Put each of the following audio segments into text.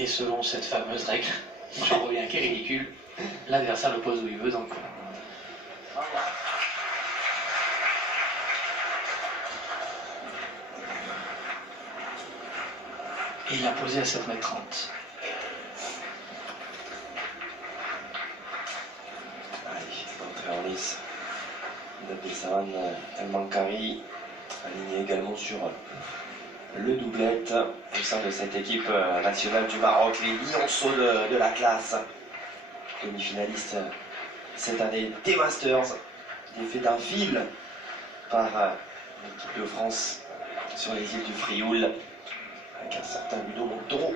Et selon cette fameuse règle, j'en reviens qui est ridicule, l'adversaire le pose où il veut, donc... Et il l'a posé à 7,30 m. Allez, entrée en lice. Abdelsamad El Mankari, aligné également sur le doublette au sein de cette équipe nationale du Maroc, les lionceaux de la classe. Demi-finaliste cette année des Masters, défait d'un fil par l'équipe de France sur les îles du Frioul, avec un certain Ludo Montoro.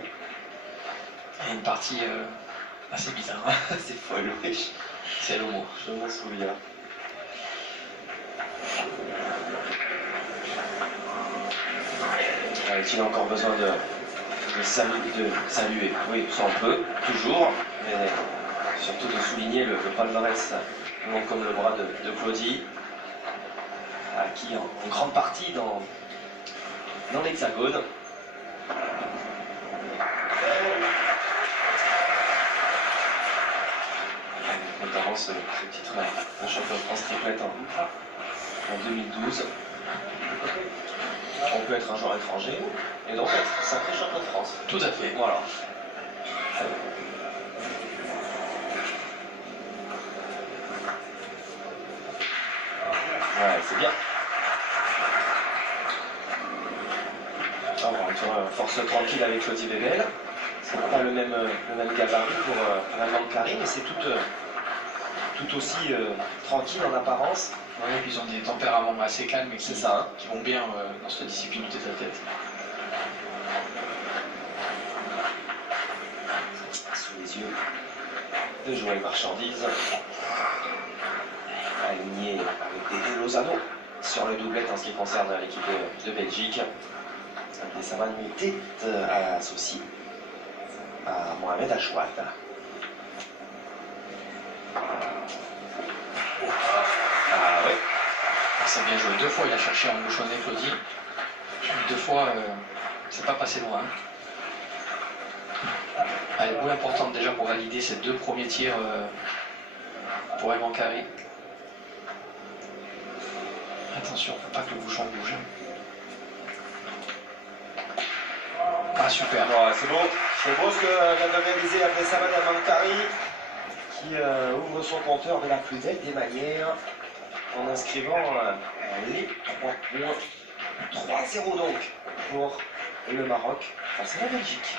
Et une partie assez bizarre. C'est folle, oui. C'est le mot. Je m'en souviens. Est-il encore besoin de saluer? Oui, ça on peut, toujours, mais surtout de souligner le palmarès long comme le bras de Claudie, acquis en grande partie dans l'Hexagone. Notamment ce titre de champion de France triplette en 2012. On peut être un joueur étranger et donc être sacré champion de France. Tout à fait. Voilà. Ouais, c'est bien. Alors, on force tranquille avec Claudie Bébel. C'est pas le même gabarit pour El Mankari, mais c'est tout aussi tranquille en apparence. Ouais, puis ils ont des tempéraments assez calmes et C'est ça, hein, qui vont bien dans cette discipline du tête-à-tête. Sous les yeux de Joël Marchandise. Aligné avec Dédé Lozano sur le doublette en ce qui concerne l'équipe de Belgique. Abdelsamad était associé à Mohamed Achouad. Ah ouais. C'est bien joué. 2 fois il a cherché à embouchonner Claudie. 2 fois c'est pas passé loin. Elle est beaucoup importante déjà pour valider ces 2 premiers tirs pour El Mankari. Attention, faut pas que le bouchon bouge. Ah super. Bon, c'est beau ce que vient de réaliser Abdelsamad El Mankari, qui ouvre son compteur de la plus belle des manières en inscrivant les 3 points. 3-0 donc pour le Maroc face à la Belgique.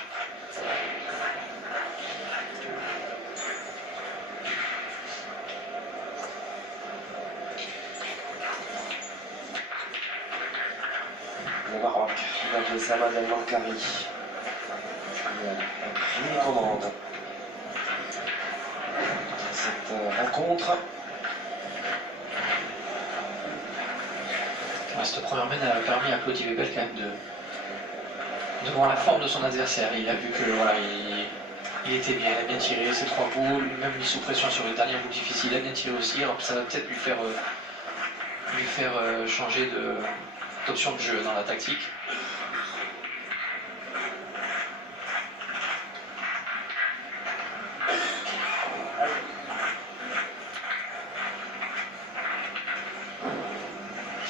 Le Maroc, Abdelsamad El Mankari, qui a pris les commandes. Cette rencontre. Cette première main a permis à Claudie Bébel quand même de voir la forme de son adversaire. Il a vu que voilà, il était bien, il a bien tiré ses 3 boules, même mis sous pression sur le dernier boule difficile, il a bien tiré aussi. Alors ça va peut-être lui faire changer d'option de jeu dans la tactique.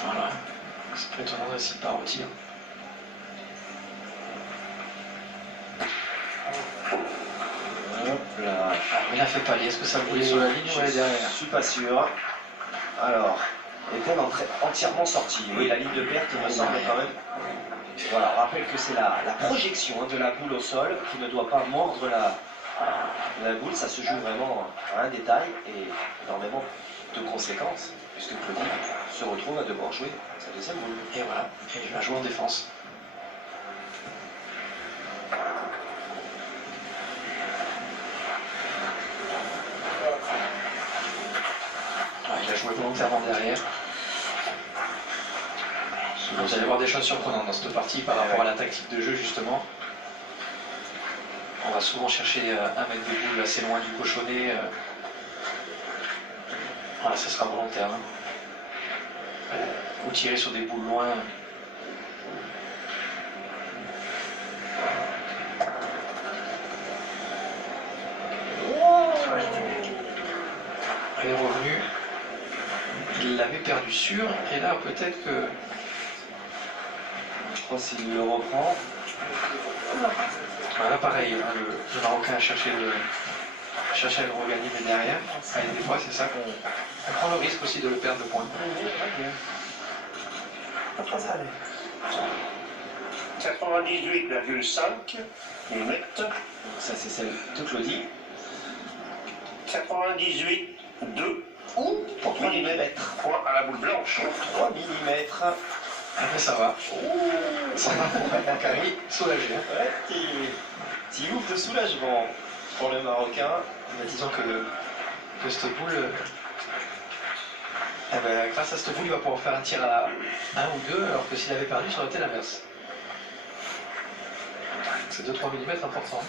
Voilà, c'est pas étonnant s'il part au tir. Hop là. Alors, il a fait palier, est-ce que ça roulait sur la ligne ou elle est derrière? Je suis pas sûr. Alors, est-elle entièrement sortie? Oui, la ligne de perte, il me semble quand même. Voilà, on rappelle que c'est la projection de la boule au sol qui ne doit pas mordre la boule. Ça se joue vraiment à un détail et énormément de conséquences, puisque Claudie se retrouve à devoir jouer sa deuxième boule. Et voilà, et il va jouer en défense. Il a joué volontairement derrière. Vous allez voir des choses surprenantes dans cette partie par rapport à la tactique de jeu justement. On va souvent chercher à mettre des boules assez loin du cochonnet. Voilà, ça sera volontaire. Hein. Ou tirer sur des boules loin. avait perdu sûr, et là peut-être que... Je crois s'il le reprend. Voilà, pareil, hein, le Marocain a cherché à le regagner, mais derrière, et des fois c'est ça qu'on prend le risque aussi de le perdre de points. 98,5 mm. Ça c'est celle de Claudie. 98,2 Pour 3 mm. points à la boule blanche. 3 mm. Après ça va. Ça va pour Mancari, soulagé. Hein. Ouais, petit ouf de soulagement pour le Marocain. Mais disons que cette boule, eh ben, grâce à cette boule, il va pouvoir faire un tir à 1 ou 2, alors que s'il avait perdu, ça aurait été l'inverse. C'est 2-3 mm important.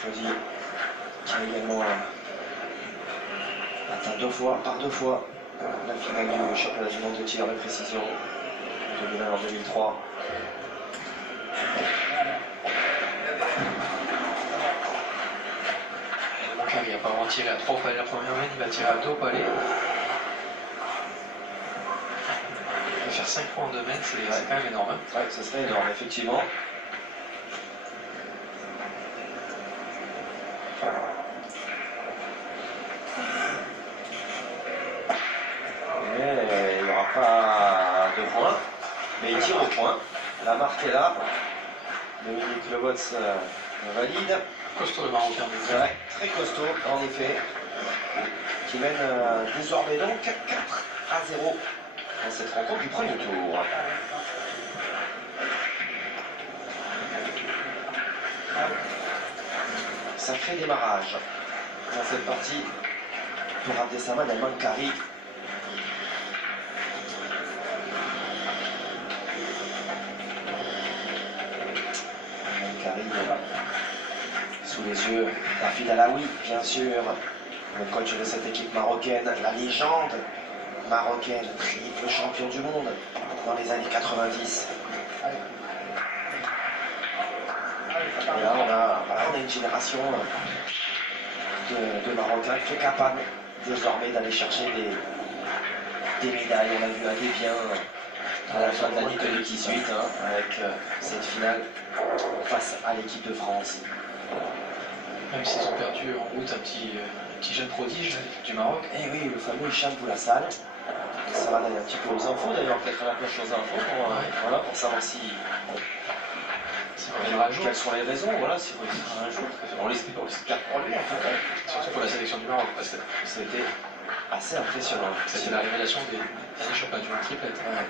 Claudie qui a également atteint par deux fois la finale du championnat du monde de tir de précision en 2001 en 2003. Mancari n'a pas vraiment tiré à 3 au palais la première main, il va tirer à 2 au palais. Il va faire 5 points en 2 mètres, c'est quand même énorme. Hein. Ouais, ça serait énorme, effectivement. Et il n'y aura pas de points, mais il tire au point. La marque est là. Dominique Lebots valide. Costaud le Marocain. Ouais, très costaud, en effet. Qui mène désormais donc 4-0 dans cette rencontre du premier tour. Sacré démarrage dans cette partie pour Abdessamad El Mancari. Mancari sous les yeux d'Afid Alaoui, bien sûr, le coach de cette équipe marocaine, la légende marocaine, triple champion du monde dans les années 90. Et là, on a une génération de Marocains qui est capable désormais d'aller chercher des médailles. On a vu aller bien à la fin de l'année 2018 hein, avec cette finale face à l'équipe de France. Même s'ils ont perdu en route un petit jeune prodige du Maroc. Et oui, le fameux Hicham Boulassal. Ça va d'aller un petit peu aux infos d'ailleurs, peut-être à la pêche aux infos voilà, pour savoir si. Quelles sont les raisons, voilà, si vous voulez un jour. On les garde pour lui en fait. Surtout pour la sélection du Maroc, parce que c'était assez impressionnant. c'était la révélation des derniers championnats du monde triplette. Ouais.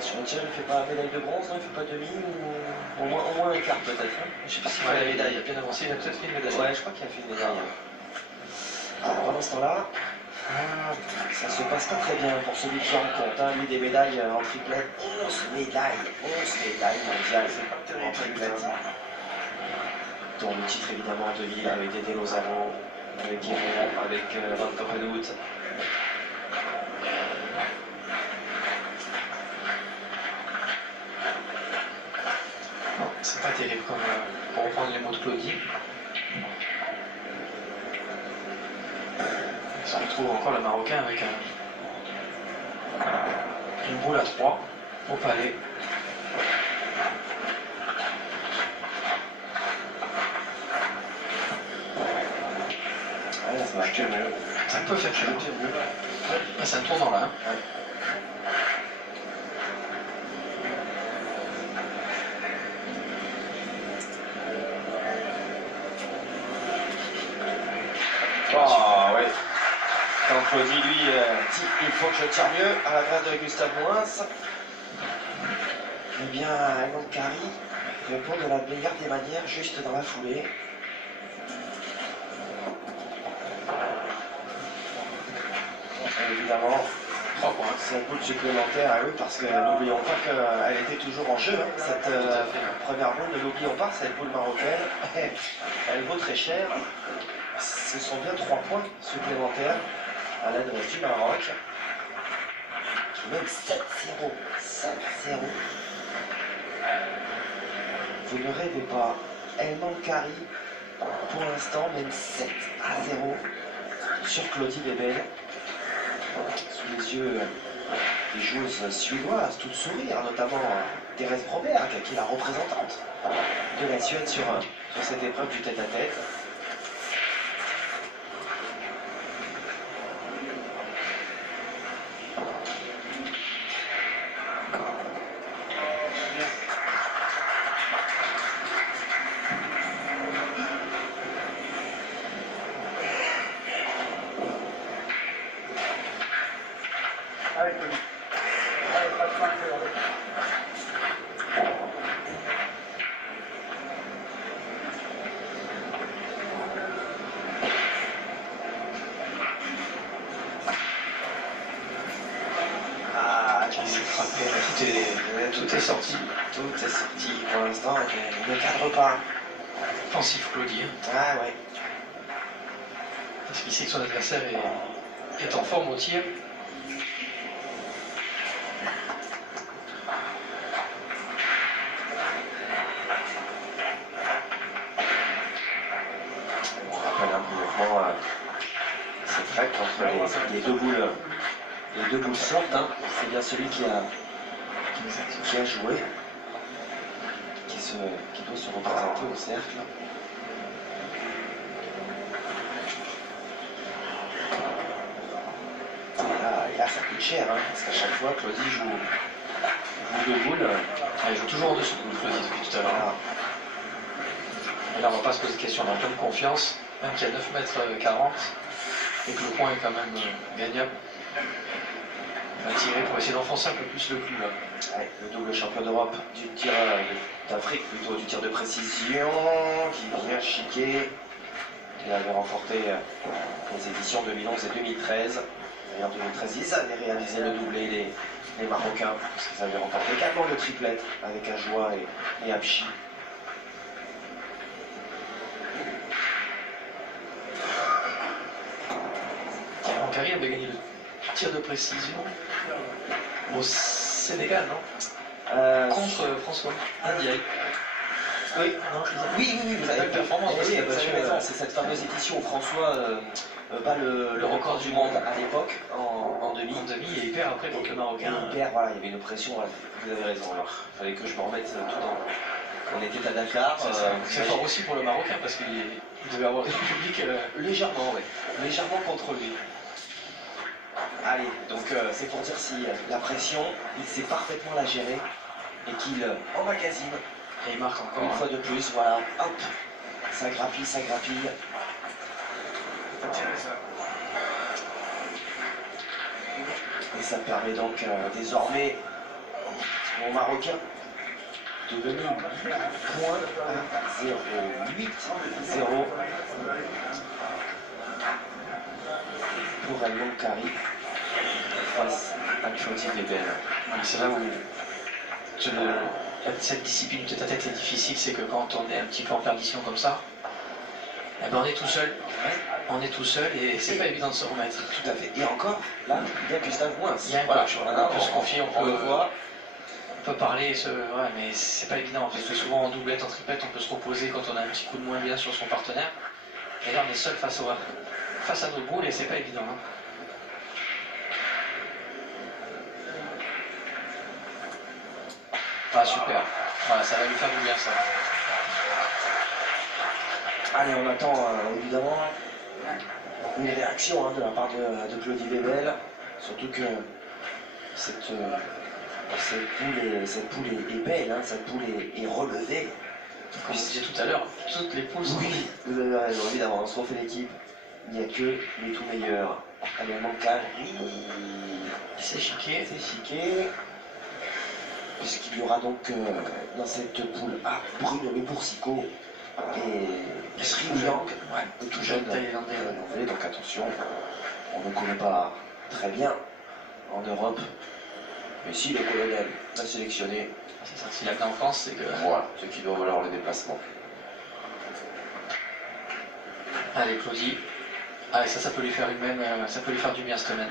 Sur le tir, il ne fait pas médaille de bronze, non, il ne fait pas demi ou au moins un quart peut-être. Hein. Je ne sais pas s'il fait la médaille. Il a bien avancé, il a peut-être fait une médaille. Ouais, je crois qu'il a fait une médaille. Alors, pendant ce temps-là, ça se passe pas très bien pour celui qui en compte. Hein. Lui, des médailles en triplette, 11 médailles mondiales en triplette. Dont le titre évidemment de Lille avec Dédé Lozano, avec Guéron, avec Van Torrelout. C'est pas terrible comme pour reprendre les mots de Claudie. On retrouve encore le Marocain avec une boule à 3 au palais. Ouais, ça marche mieux. Ça peut faire mieux. Ah, c'est un tournant là. Hein. Ouais. Oh, ouais. Quand Claudie, lui, dit il faut que je tire mieux à la place de Gustave Moins, eh bien, Mancari répond de la meilleure des manières, juste dans la foulée. Et évidemment, 3 points. c'est un boule supplémentaire à eux parce que n'oublions pas qu'elle était toujours en jeu. Hein, cette première boule, ne l'oublions pas, cette boule marocaine, elle vaut très cher. Ce sont bien 3 points supplémentaires à l'adresse du Maroc. Qui mène 7-0. 7-0. Vous ne rêvez pas. El Mankari, pour l'instant, mène 7-0 sur Claudie Bébel. Sous les yeux des joueuses suédoises, toutes sourires, notamment Thérèse Broberg, qui est la représentante de la Suède sur cette épreuve du tête-à-tête. Tout est sorti. Tout est sorti pour l'instant, il ne cadre pas. Offensif Claudie. Ah ouais. Parce qu'il sait que son adversaire est en forme au tir. On rappelle un mouvement, c'est vrai qu'entre les deux boules. Les deux boules sortent, hein. C'est bien celui qui a joué, qui doit se représenter au cercle. Et là, ça coûte cher, hein, parce qu'à chaque fois, Claudie joue deux boules. Elle joue toujours en dessous de Claudie depuis tout à l'heure. Et là, on va pas se poser de questions, on a pleine confiance, même qu'il y a 9,40 m et que le point est quand même gagnable. On va tirer pour essayer d'enfoncer un peu plus le clou là. Ouais, le double champion d'Europe du tir d'Afrique, plutôt du tir de précision, qui vient chiquer. Il avait remporté les éditions 2011 et 2013. D'ailleurs, 2013, ils avaient réalisé le doublé, les Marocains, parce qu'ils avaient remporté également le triplette avec Ajoie et Abchi. Mankari avait gagné le tir de précision au Sénégal, non contre François Ndiaye. Oui, non, oui, vous avez belle performance. vous avez raison, c'est cette fameuse édition où François bat le record du monde à l'époque, en demi. En demi et il perd après contre le Marocain. Il perd, voilà, il y avait une pression, vous avez raison. Alors, il fallait que je me remette tout dans. On était à Dakar. C'est fort aussi pour le Marocain parce qu'il devait avoir du public. Légèrement, oui. Légèrement contre lui. Allez, donc c'est pour dire si la pression, il sait parfaitement la gérer et qu'il emmagasine. Et il marque encore. Une fois de plus, voilà, hop, ça grappille, ça grappille. Et ça permet donc désormais aux Marocains de venir point à 0,8-0 pour El Mankari face à Claudie Bébel. C'est là où cette discipline tête-à-tête est difficile, c'est que quand on est un petit peu en perdition comme ça, eh ben on est tout seul. On est tout seul et c'est pas évident de se remettre. Tout à fait. Et encore, là, il y a Gustave Moins. Il y a un coach, on peut se confier, on le voit. On peut parler, ouais, mais c'est pas évident parce que souvent en doublette, en triplette, on peut se reposer quand on a un petit coup de moins bien sur son partenaire. Et là, on est seul face à nos boules et c'est pas évident. Hein. Ah super, voilà, ça va lui faire du bien ça. Allez, on attend évidemment une réaction de la part de Claudie Bébel, surtout que cette poule est belle, hein, cette poule est relevée. Comme je disais tout à l'heure, toutes les poules sont... Oui, vous avez raison, évidemment, on se refait l'équipe, il n'y a que les tout meilleurs. Allez, Mankari, c'est chiqué. Puisqu'il y aura donc dans cette poule A, Bruno Le Boursicot et Sri Liang, le tout jeune Thaïlandais. Donc attention, on ne connaît pas très bien en Europe, mais si le colonel l'a sélectionné, c'est ça, s'il a bien en France, c'est que... Voilà, ce qui doit valoir le déplacement. Allez, Claudie. Allez, ça peut lui faire ça peut lui faire du bien cette semaine.